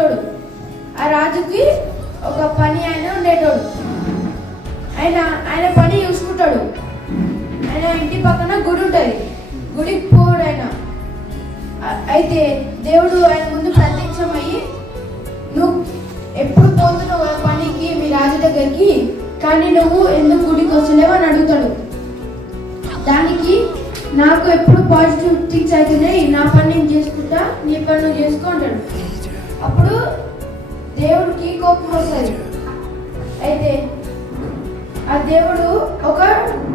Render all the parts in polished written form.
ఉండేటోడు. ఆ రాజుకి ఒక పని ఆయన ఉండేటోడు. ఆయన పని చూసుకుంటాడు. ఆయన ఇంటి పక్కన గుడి ఉంటుంది, గుడికి పోడు ఆయన. అయితే దేవుడు ఆయన ముందు ప్రత్యక్షమయ్యి, నువ్వు ఎప్పుడు పోతున్నావు ఆ పనికి మీ రాజు దగ్గరికి, కానీ నువ్వు ఎందుకు గుడికి వస్తలేవు అని అడుగుతాడు. దానికి నాకు ఎప్పుడు పాజిటివ్ థింగ్స్ అవుతున్నాయి, నా పని నేను చేసుకుంటా, నీ పని నువ్వు చేసుకో అంటాడు. అప్పుడు దేవుడికి కోపం వస్తుంది. అయితే ఆ దేవుడు ఒక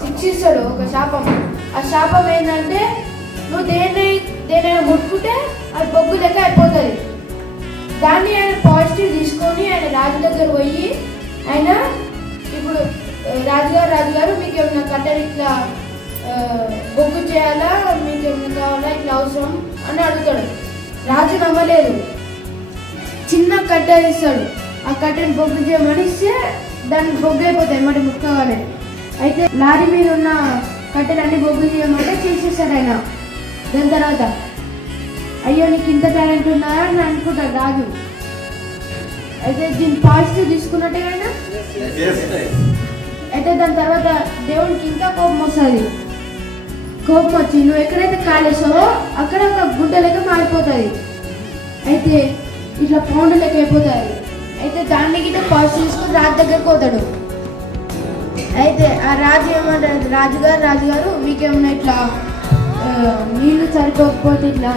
శిక్షిస్తాడు, ఒక శాపం. ఆ శాపం ఏంటంటే, నువ్వు దేనైనా ముట్టుకుంటే అది బొగ్గు లెక్క అయిపోతుంది. దాన్ని ఆయన పాజిటివ్ తీసుకొని ఆయన రాజు దగ్గర పోయి, ఆయన ఇప్పుడు రాజుగారు మీకు ఏమైనా కట్టెలు ఇట్లా బొగ్గు చేయాలా, మీకు ఏమైనా కావాలా, ఇట్లా అవసరం అని అడుగుతాడు. రాజు నమ్మలేదు. చిన్న కట్టె ఇస్తాడు. ఆ కట్టెని బొగ్గు చేయమని ఇస్తే దానికి బొగ్గు అయిపోతాయి మరి ముట్టుకోవాలి. అయితే లారీ మీద ఉన్న కట్టెలన్నీ బొగ్గు చేయమంటే చేసేస్తాడు ఆయన. దాని తర్వాత అయ్యో నీకు ఇంత టాలెంట్ ఉన్నాయా అని అనుకుంటాడు రాజు. అయితే దీన్ని పాజిటివ్ తీసుకున్నట్టే కదా. అయితే దాని తర్వాత దేవునికి ఇంకా కోపం వస్తుంది. కోపం వచ్చి నువ్వు ఎక్కడైతే కాలేసావో అక్కడ ఒక గుండె లెక్క మారిపోతుంది. అయితే ఇట్లా పౌండ్ లెక్క అయిపోతుంది. అయితే దాన్ని గిట్ట పాజిటివ్ తీసుకుని రాజు దగ్గరకు పోతాడు. అయితే ఆ రాజు ఏమంటాడు, రాజుగారు మీకేమన్నా ఇట్లా నీళ్ళు సరిపోకపోతే ఇట్లా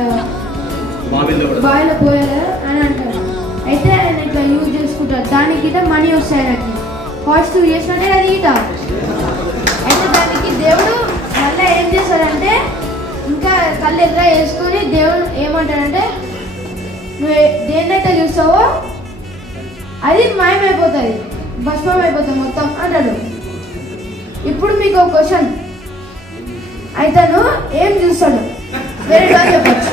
బాయిలో పోయారా అని అంటారు. అయితే ఆయన ఇట్లా యూజ్ చేసుకుంటారు. దానికి గిట్ట మనీ వస్తాయి. ఆయనకి పాజిటివ్ చేసినట్టే అది గిట్ట. అయితే దానికి దేవుడు మళ్ళీ ఏం చేస్తాడంటే, ఇంకా కళ్ళు ఎదురా వేసుకొని దేవుడు ఏమంటాడంటే, నువ్వు దేన్నైతే చూస్తావో అది మాయమైపోతుంది, భస్మం అయిపోతుంది మొత్తం అంటాడు. ఇప్పుడు మీకు ఒక క్వశ్చన్, అయితేను ఏం చూస్తాడు? వేరే వాళ్ళు చెప్పచ్చు.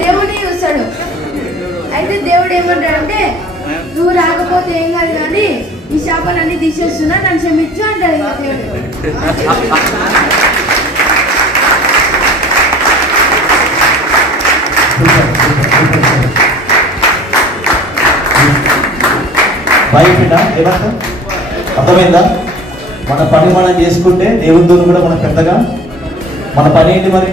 దేవుడిని చూస్తాడు. అయితే దేవుడు ఏమంటాడంటే, నువ్వు రాకపోతే ఏం కాదు కానీ ఈ శాపాలన్నీ తీసేస్తున్నా, నన్ను క్షమించు అంటాడు. దేవుడు ఏమంటా అర్థమైందా? మన పని మనం చేసుకుంటే దేవునితో కూడా మనం పెద్దగా మన పని ఏంటి మరి?